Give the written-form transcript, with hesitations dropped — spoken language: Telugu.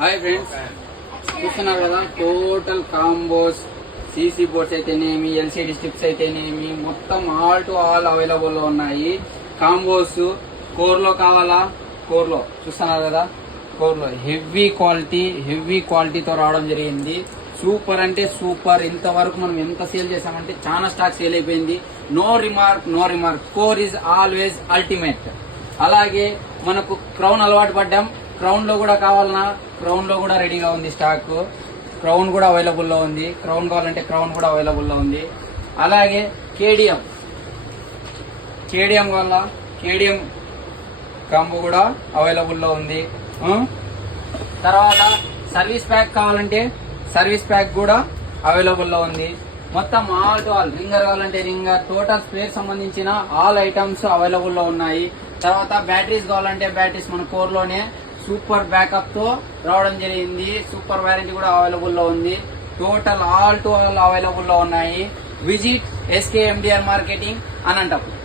హాయ్ ఫ్రెండ్స్, చూస్తున్నారు కదా టోటల్ కాంబోస్ సీసీ బోర్డ్స్ అయితేనేమి, ఎల్సిడి స్ట్రిప్స్ అయితేనేమి మొత్తం ఆల్ టు ఆల్ అవైలబుల్ లో ఉన్నాయి. కాంబోస్ కోర్లో కావాలా, కోర్లో చూస్తున్నారు కదా, కోర్లో హెవీ క్వాలిటీతో రావడం జరిగింది. సూపర్ అంటే సూపర్. ఇంతవరకు మనం ఎంత సేల్ చేసామంటే చాలా స్టాక్ సేల్ అయిపోయింది. No remark. Core is always ultimate. అలాగే మనకు క్రౌన్ అలవాటు పడ్డాం. క్రౌన్ లో కూడా కావాలన్నా క్రౌన్ లో కూడా రెడీగా ఉంది స్టాక్. క్రౌన్ కూడా అవైలబుల్ లో ఉంది. క్రౌన్ కావాలంటే క్రౌన్ కూడా అవైలబుల్ లో ఉంది. అలాగే కేడిఎం వల్ల కేడిఎం కాంబో కూడా అవైలబుల్ లో ఉంది. తర్వాత సర్వీస్ ప్యాక్ కావాలంటే సర్వీస్ ప్యాక్ కూడా అవైలబుల్ లో ఉంది. మొత్తం ఆల్ టు ఆల్, రింగర్ కావాలంటే రింగర్, టోటల్ స్పేర్ సంబంధించిన ఆల్ ఐటమ్స్ అవైలబుల్ లో ఉన్నాయి. తర్వాత బ్యాటరీస్ కావాలంటే బ్యాటరీస్ మన కోర్ లోనే సూపర్ బ్యాకప్ తో రావడం జరిగింది. సూపర్ వారంటీ కూడా అవైలబుల్ లో ఉంది. Total all to all available లో ఉన్నాయి. Visit SK MDR marketing Anantapuram.